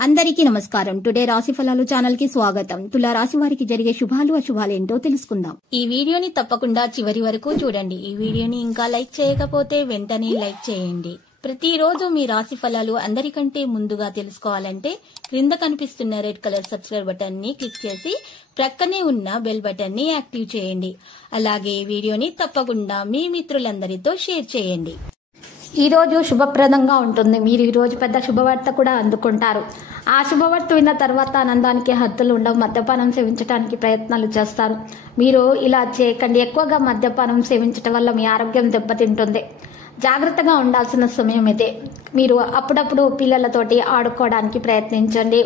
అందరికీ నమస్కారం. టుడే రాశి ఫలాలు ఛానల్ కి స్వాగతం. తులా రాశి వారికి జరిగే శుభాలు అశుభాలు ఏంటో తెలుసుకుందాం. ఈ వీడియోని తప్పకుండా చివరి వరకు చూడండి. ఈ వీడియోని ఇంకా లైక్ చేయకపోతే వెంటనే లైక్ చేయండి. ప్రతిరోజు మీ రాశి ఫలాలు అందరికంటే ముందుగా తెలుసుకోవాలంటే క్రింద కనిపిస్తున్న రెడ్ కలర్ సబ్స్క్రైబ్ బటన్ ని క్లిక్ చేసి ప్రక్కనే ఉన్న బెల్ బటన్ ని యాక్టివ్ చేయండి. అలాగే వీడియోని తప్పకుండా మీ మిత్రులందరితో షేర్ చేయండి. ఈ రోజు శుభప్రదంగా ఉంటుంది. మీరు ఈ రోజు పెద్ద శుభవార్త కూడా అందుకుంటారు. ఆ శుభవార్త విన్న తర్వాత ఆనందానికి హద్దులు ఉండవు. మద్యపానం సేవించడానికి ప్రయత్నాలు చేస్తారు. మీరు ఇలా చేయకండి. ఎక్కువగా మద్యపానం సేవించడం వల్ల మీ ఆరోగ్యం దెబ్బతింటుంది. జాగ్రత్తగా ఉండాల్సిన సమయం ఇదే. మీరు అప్పుడప్పుడు పిల్లలతోటి ఆడుకోవడానికి ప్రయత్నించండి.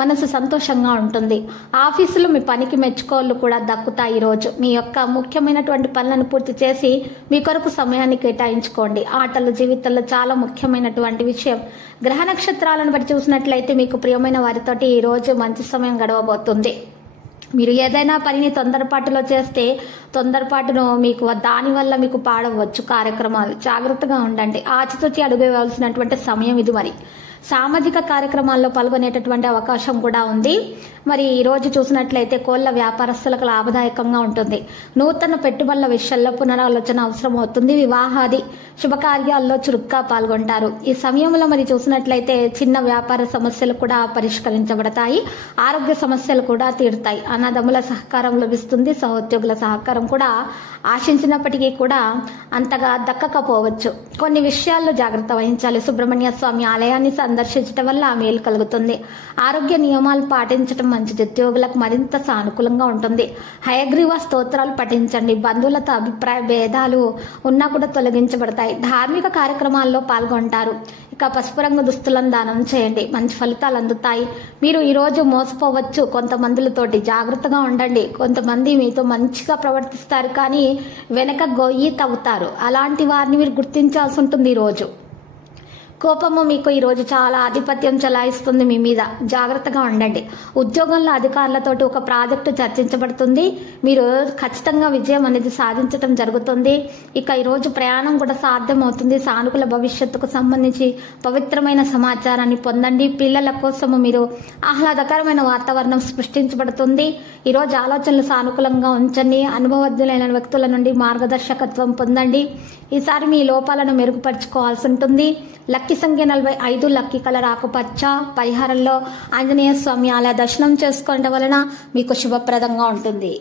మనసు సంతోషంగా ఉంటుంది. ఆఫీసులో మీ పనికి మెచ్చుకోళ్ళు కూడా దక్కుతాయి. ఈరోజు మీ యొక్క ముఖ్యమైనటువంటి పనులను పూర్తి చేసి మీ కొరకు సమయాన్ని కేటాయించుకోండి. ఆటలు జీవితంలో చాలా ముఖ్యమైనటువంటి విషయం. గ్రహ నక్షత్రాలను బట్టి చూసినట్లయితే మీకు ప్రియమైన వారితోటి ఈ రోజు మంచి సమయం గడవబోతుంది. మీరు ఏదైనా పనిని తొందరపాటులో చేస్తే తొందరపాటును మీకు దానివల్ల మీకు పాడవచ్చు కార్యక్రమాలు. జాగ్రత్తగా ఉండండి. ఆచితూచి అడుగు వేయాల్సినటువంటి సమయం ఇది. మరి సామాజిక కార్యక్రమాల్లో పాల్గొనేటటువంటి అవకాశం కూడా ఉంది. మరి ఈ రోజు చూసినట్లయితే కోళ్ల వ్యాపారస్తులకు లాభదాయకంగా ఉంటుంది. నూతన పెట్టుబడుల విషయాల్లో పునరాలోచన అవసరం అవుతుంది. వివాహాది శుభకార్యాల్లో చురుగ్గా పాల్గొంటారు. ఈ సమయంలో మరి చూసినట్లయితే చిన్న వ్యాపార సమస్యలు కూడా పరిష్కరించబడతాయి. ఆరోగ్య సమస్యలు కూడా తీరుతాయి. అన్నదమ్ముల సహకారం లభిస్తుంది. సహోద్యోగుల సహకారం కూడా ఆశించినప్పటికీ కూడా అంతగా దక్కకపోవచ్చు. కొన్ని విషయాల్లో జాగ్రత్త వహించాలి. సుబ్రహ్మణ్య స్వామి ఆలయాన్ని సందర్శించడం వల్ల మేలు కలుగుతుంది. ఆరోగ్య నియమాలు పాటించడం మంచిది. ఉద్యోగులకు మరింత సానుకూలంగా ఉంటుంది. హయగ్రీవ స్తోత్రాలు పఠించండి. బంధువులతో అభిప్రాయ భేదాలు ఉన్నా కూడా తొలగించబడతాయి. ధార్మిక కార్యక్రమాల్లో పాల్గొంటారు. ఇక పసుపు రంగు దుస్తులను దానం చేయండి. మంచి ఫలితాలు అందుతాయి. మీరు ఈ రోజు మోసపోవచ్చు కొంతమందితోటి. జాగ్రత్తగా ఉండండి. కొంతమంది మీతో మంచిగా ప్రవర్తిస్తారు కానీ వెనక గొయ్యి తవ్వుతారు. అలాంటి వారిని మీరు గుర్తించాల్సి ఉంటుంది. ఈ రోజు కోపము మీకు ఈ రోజు చాలా ఆధిపత్యం చెలాయిస్తుంది మీ మీద. జాగ్రత్తగా ఉండండి. ఉద్యోగంలో అధికారులతోటి ఒక ప్రాజెక్టు చర్చించబడుతుంది. మీరు ఖచ్చితంగా విజయం అనేది సాధించడం జరుగుతుంది. ఇక ఈ రోజు ప్రయాణం కూడా సాధ్యమవుతుంది. సానుకూల భవిష్యత్తుకు సంబంధించి పవిత్రమైన సమాచారాన్ని పొందండి. పిల్లల కోసము మీరు ఆహ్లాదకరమైన వాతావరణం సృష్టించబడుతుంది. ఈ రోజు ఆలోచనలు సానుకూలంగా ఉంచండి. అనుభవజ్ఞులైన వ్యక్తుల నుండి మార్గదర్శకత్వం పొందండి. ఈసారి మీ లోపాలను మెరుగుపరుచుకోవాల్సి ఉంటుంది. లక్కీ సంఖ్య 45. లక్కీ కలర్ ఆకుపచ్చ. పరిహారంలో ఆంజనేయ స్వామి ఆలయ దర్శనం చేసుకోవడం వలన మీకు శుభప్రదంగా ఉంటుంది.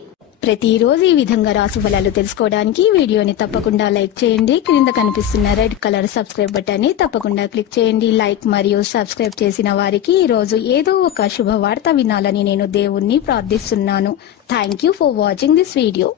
ప్రతిరోజు ఈ విధంగా రాశి ఫలాలు తెలుసుకోవడానికి వీడియోని తప్పకుండా లైక్ చేయండి. క్రింద కనిపిస్తున్న రెడ్ కలర్ సబ్స్క్రైబ్ బటన్ ని తప్పకుండా క్లిక్ చేయండి. లైక్ మరియు సబ్స్క్రైబ్ చేసిన వారికి ఈ రోజు ఏదో ఒక శుభవార్త వినాలని నేను దేవుణ్ణి ప్రార్థిస్తున్నాను. Thank you for watching this video.